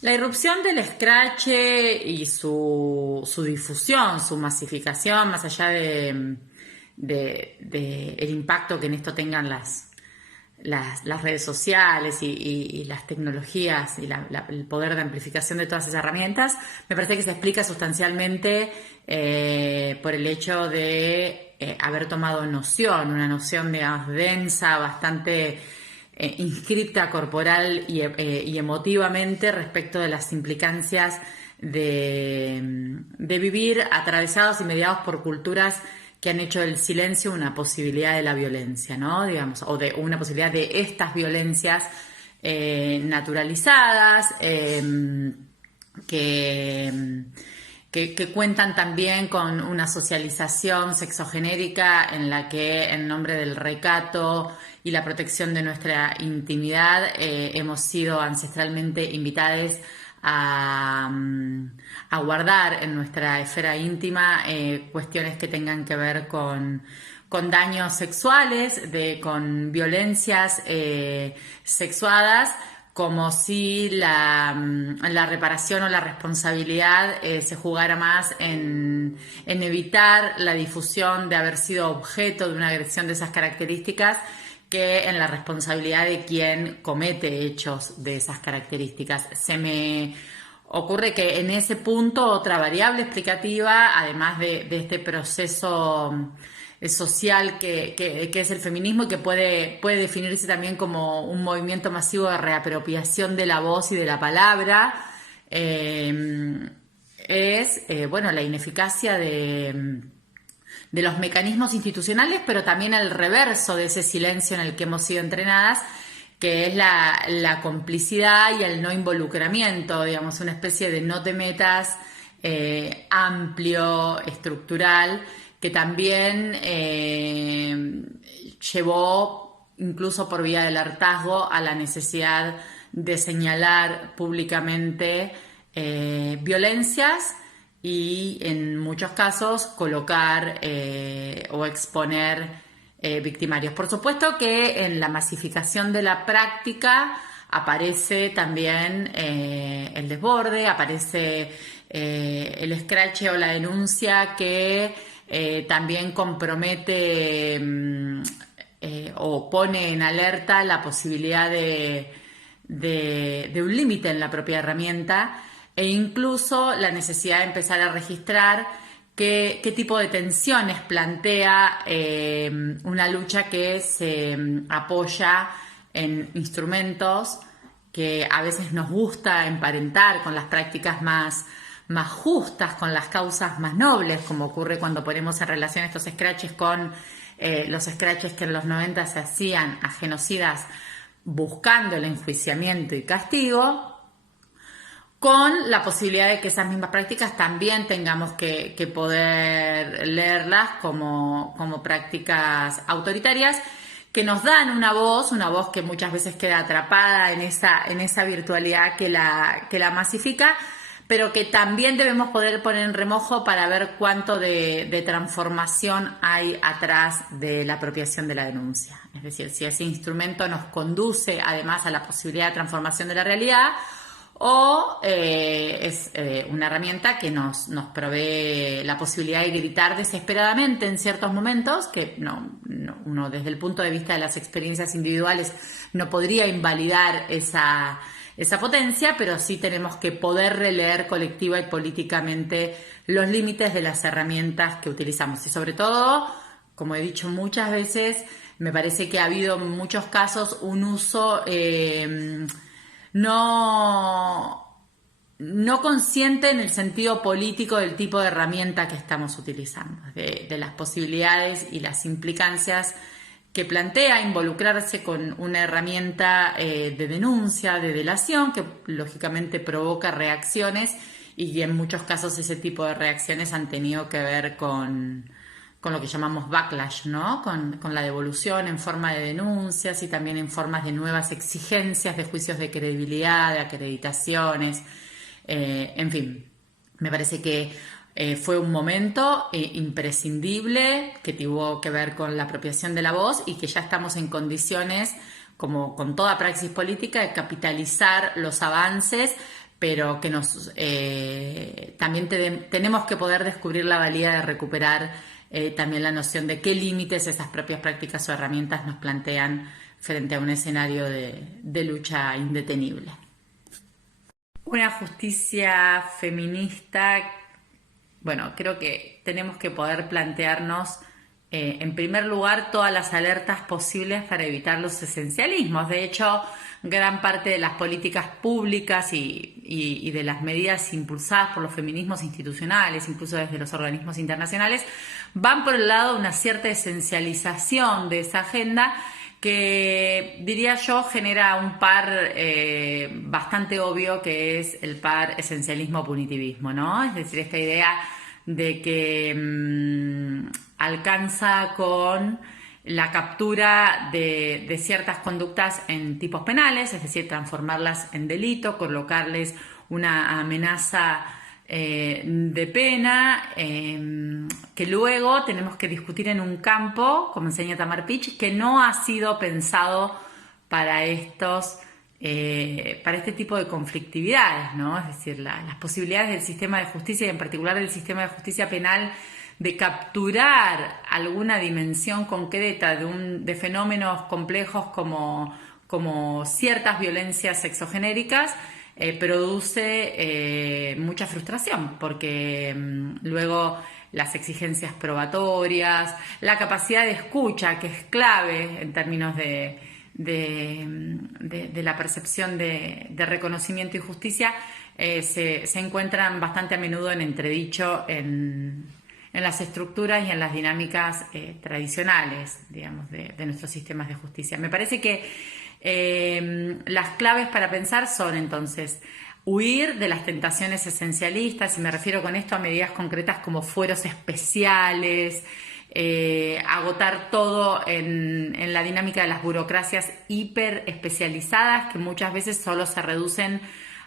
La irrupción del Scratch y su difusión, su masificación, más allá de el impacto que en esto tengan las redes sociales y las tecnologías y el poder de amplificación de todas esas herramientas, me parece que se explica sustancialmente por el hecho de haber tomado una noción, digamos, densa, bastante inscripta corporal y emotivamente respecto de las implicancias de vivir atravesados y mediados por culturas que han hecho del silencio una posibilidad de la violencia, ¿no? Digamos, o de una posibilidad de estas violencias naturalizadas, que cuentan también con una socialización sexogenérica en la que en nombre del recato y la protección de nuestra intimidad hemos sido ancestralmente invitados a guardar en nuestra esfera íntima cuestiones que tengan que ver con daños sexuales, con violencias sexuadas, como si la reparación o la responsabilidad se jugara más en evitar la difusión de haber sido objeto de una agresión de esas características que en la responsabilidad de quien comete hechos de esas características. Se me ocurre que en ese punto otra variable explicativa, además de este proceso social que es el feminismo y que puede definirse también como un movimiento masivo de reapropiación de la voz y de la palabra, es la ineficacia de los mecanismos institucionales, pero también el reverso de ese silencio en el que hemos sido entrenadas, que es la complicidad y el no involucramiento, digamos, una especie de no te metas amplio, estructural, que también llevó, incluso por vía del hartazgo, a la necesidad de señalar públicamente violencias y en muchos casos colocar o exponer victimarios. Por supuesto que en la masificación de la práctica aparece también el desborde, aparece el scratch o la denuncia que también compromete o pone en alerta la posibilidad de un límite en la propia herramienta e incluso la necesidad de empezar a registrar qué tipo de tensiones plantea una lucha que se apoya en instrumentos que a veces nos gusta emparentar con las prácticas más justas, con las causas más nobles, como ocurre cuando ponemos en relación estos scratches con los scratches que en los 90 se hacían a genocidas buscando el enjuiciamiento y castigo, con la posibilidad de que esas mismas prácticas también tengamos que poder leerlas como prácticas autoritarias que nos dan una voz que muchas veces queda atrapada en esa virtualidad que la masifica, pero que también debemos poder poner en remojo para ver cuánto de transformación hay atrás de la apropiación de la denuncia. Es decir, si ese instrumento nos conduce además a la posibilidad de transformación de la realidad o es una herramienta que nos provee la posibilidad de gritar desesperadamente en ciertos momentos, que uno desde el punto de vista de las experiencias individuales no podría invalidar esa potencia, pero sí tenemos que poder releer colectiva y políticamente los límites de las herramientas que utilizamos. Y sobre todo, como he dicho muchas veces, me parece que ha habido en muchos casos un uso no consciente en el sentido político del tipo de herramienta que estamos utilizando, de las posibilidades y las implicancias que plantea involucrarse con una herramienta de denuncia, de delación, que lógicamente provoca reacciones y en muchos casos ese tipo de reacciones han tenido que ver con lo que llamamos backlash, ¿no? Con la devolución en forma de denuncias y también en formas de nuevas exigencias de juicios de credibilidad, de acreditaciones, en fin, me parece que fue un momento imprescindible que tuvo que ver con la apropiación de la voz y que ya estamos en condiciones, como con toda praxis política, de capitalizar los avances, pero que también tenemos que poder descubrir la valía de recuperar también la noción de qué límites esas propias prácticas o herramientas nos plantean frente a un escenario de lucha indetenible. Una justicia feminista, bueno, creo que tenemos que poder plantearnos en primer lugar todas las alertas posibles para evitar los esencialismos. De hecho, gran parte de las políticas públicas y de las medidas impulsadas por los feminismos institucionales, incluso desde los organismos internacionales, van por el lado de una cierta esencialización de esa agenda que, diría yo, genera un par bastante obvio, que es el par esencialismo-punitivismo, ¿no? Es decir, esta idea de que alcanza con la captura de ciertas conductas en tipos penales, es decir, transformarlas en delito, colocarles una amenaza de pena, que luego tenemos que discutir en un campo, como enseña Tamar Pich, que no ha sido pensado para para este tipo de conflictividades, ¿no? Es decir, las posibilidades del sistema de justicia y en particular del sistema de justicia penal de capturar alguna dimensión concreta de fenómenos complejos como ciertas violencias sexogenéricas, produce mucha frustración, porque luego las exigencias probatorias, la capacidad de escucha, que es clave en términos de la percepción de reconocimiento y justicia, se encuentran bastante a menudo en entredicho en las estructuras y en las dinámicas tradicionales, digamos, de nuestros sistemas de justicia. Me parece que las claves para pensar son, entonces, huir de las tentaciones esencialistas, y me refiero con esto a medidas concretas como fueros especiales, agotar todo en la dinámica de las burocracias hiper especializadas, que muchas veces solo se reducen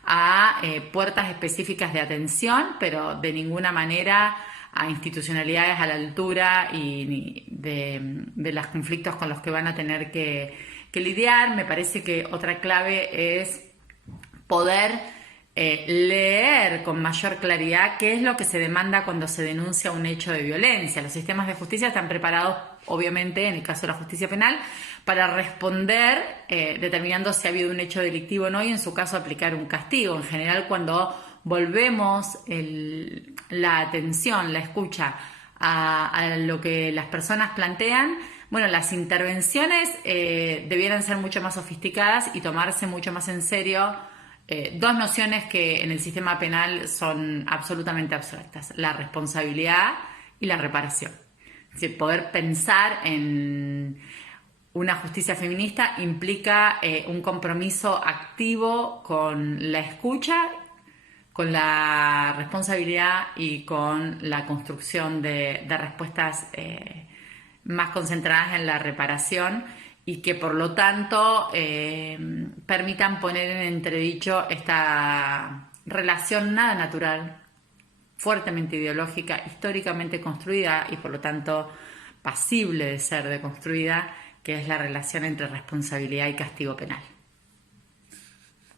a puertas específicas de atención, pero de ninguna manera a institucionalidades a la altura y de los conflictos con los que van a tener que lidiar. Me parece que otra clave es poder leer con mayor claridad qué es lo que se demanda cuando se denuncia un hecho de violencia. Los sistemas de justicia están preparados, obviamente, en el caso de la justicia penal, para responder determinando si ha habido un hecho delictivo o no, y en su caso aplicar un castigo. En general, cuando volvemos la atención, la escucha a lo que las personas plantean, bueno, las intervenciones debieran ser mucho más sofisticadas y tomarse mucho más en serio dos nociones que en el sistema penal son absolutamente abstractas: la responsabilidad y la reparación. Es decir, poder pensar en una justicia feminista implica un compromiso activo con la escucha, con la responsabilidad y con la construcción de respuestas más concentradas en la reparación, y que por lo tanto permitan poner en entredicho esta relación nada natural, fuertemente ideológica, históricamente construida y por lo tanto pasible de ser deconstruida, que es la relación entre responsabilidad y castigo penal.